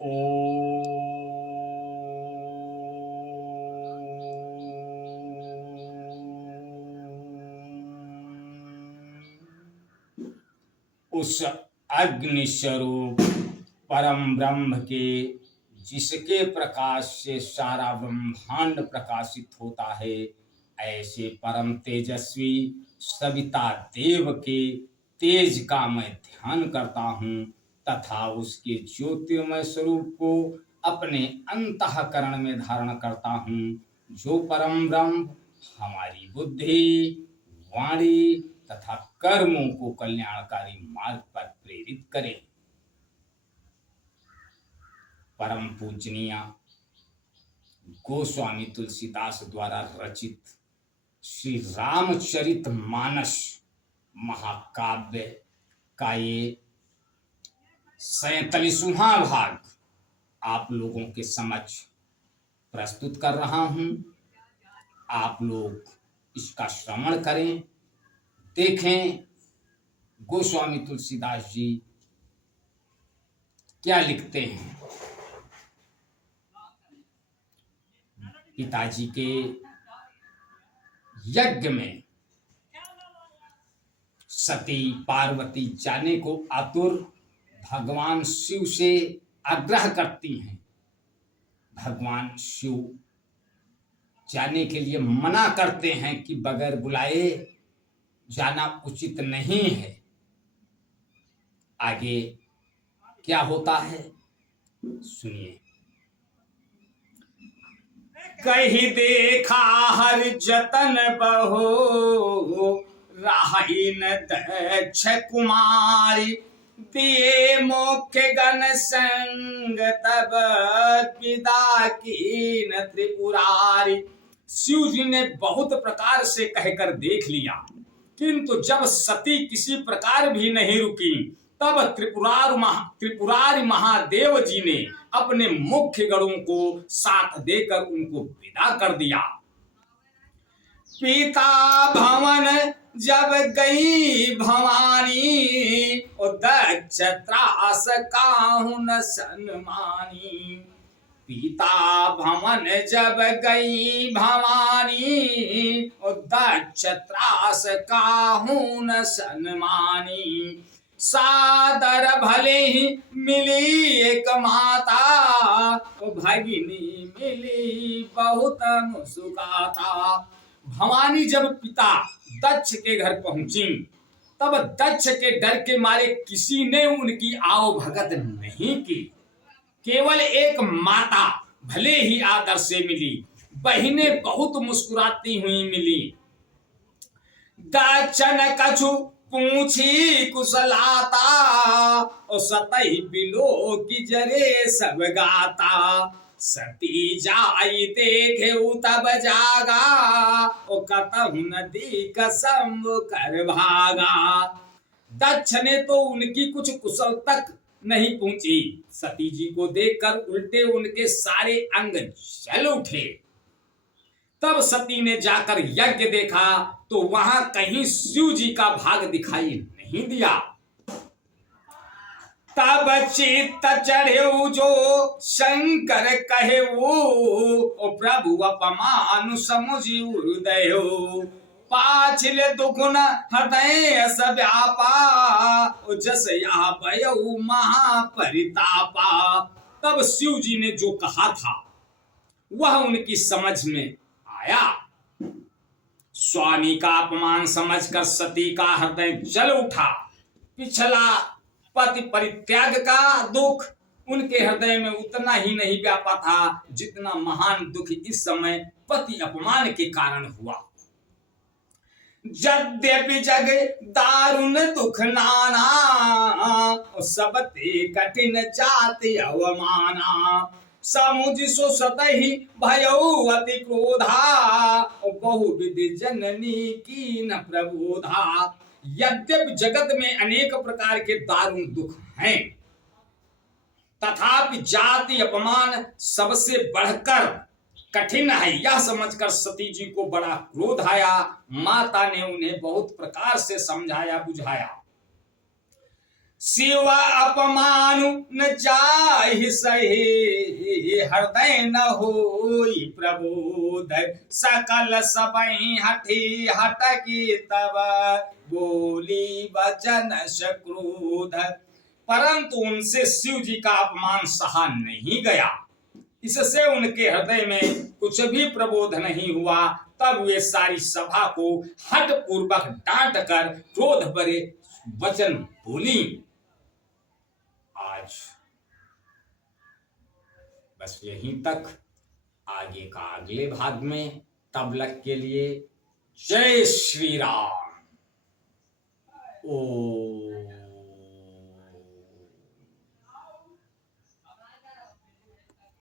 ओ उस अग्नि स्वरूप परम ब्रह्म के जिसके प्रकाश से सारा ब्रह्मांड प्रकाशित होता है, ऐसे परम तेजस्वी सविता देव के तेज का मैं ध्यान करता हूँ तथा उसके ज्योतिर्मय स्वरूप को अपने अंतःकरण में धारण करता हूँ, जो परम ब्रह्म हमारी बुद्धि, वाणी तथा कर्मों को कल्याणकारी मार्ग पर प्रेरित करे। परम पूजनीय गोस्वामी तुलसीदास द्वारा रचित श्री रामचरित मानस महाकाव्य का ये 47वां भाग आप लोगों के समक्ष प्रस्तुत कर रहा हूं। आप लोग इसका श्रवण करें, देखें गोस्वामी तुलसीदास जी क्या लिखते हैं। पिताजी के यज्ञ में सती पार्वती जाने को आतुर भगवान शिव से आग्रह करती हैं। भगवान शिव जाने के लिए मना करते हैं कि बगैर बुलाए जाना उचित नहीं है। आगे क्या होता है सुनिए। कही देखा हर जतन बहो, राही न दक्ष कुमारी, दिए मुख्य गण संग तब पिता की न त्रिपुरारी। शिव जी ने बहुत प्रकार से कहकर देख लिया, किंतु जब सती किसी प्रकार भी नहीं रुकी, तब त्रिपुरारी महादेव जी ने अपने मुख्य गणों को साथ देकर उनको विदा कर दिया। पिता भवन जब गई भवानी, दक्ष त्रास काहू न सन्मानी। पिता भवन जब गई भवानी, दक्ष त्रास काहू न सन्मानी। सादर भले ही मिली एक माता, भगिनी मिली बहुत मुस्कुराता। भवानी जब पिता दक्ष के घर पहुंची, तब दक्ष के डर के मारे किसी ने उनकी आओ भगत नहीं की। केवल एक माता भले ही आदर से मिली, बहिनें बहुत मुस्कुराती हुई मिली। दक्ष न कछु पूछी कुशलाता, और सतही बिलो की जरे सब गाता। सती जाई देखे तब जागा, ओ कतहु नदी कसम कर भागा। दक्ष ने तो उनकी कुछ कुशल तक नहीं पूछी। सती जी को देखकर उल्टे उनके सारे अंग जल उठे। तब सती ने जाकर यज्ञ देखा तो वहां कहीं शिव जी का भाग दिखाई नहीं दिया। तब चित्त चढ़े जो शंकर कहे वो, प्रभु अपमान समुझी हृदय। पाछिल दुख न हृदय सव्यापा, जस यहाँ भयऊ महापरितापा। तब शिव जी ने जो कहा था वह उनकी समझ में आया। स्वामी का अपमान समझकर सती का हृदय जल उठा। पिछला पति परित्याग का दुख उनके हृदय में उतना ही नहीं व्यापा था जितना महान दुख इस समय पति अपमान के कारण हुआ। यद्यपि जग दारुण दुख नाना, सब ते कठिन जाति अवमाना। समुझ सो सतहि भयऊ अति क्रोधा, बहुविध जननी की न प्रबोधा। यद्यपि जगत में अनेक प्रकार के दारुण दुख हैं, तथापि जाति अपमान सबसे बढ़कर कठिन है, यह समझकर सती जी को बड़ा क्रोध आया। माता ने उन्हें बहुत प्रकार से समझाया बुझाया। शिव अपमान न जाहि सही, हृदय न होई प्रबोध, सकल सबहि हठी हटकी तब, बोली वचन सक्रोध। परंतु उनसे शिव जी का अपमान सहा नहीं गया, इससे उनके हृदय में कुछ भी प्रबोध नहीं हुआ। तब वे सारी सभा को हठ पूर्वक डांट कर क्रोध भरे वचन बोली। आज बस यहीं तक, आगे का अगले भाग में। तब तक के लिए जय श्री राम। ओ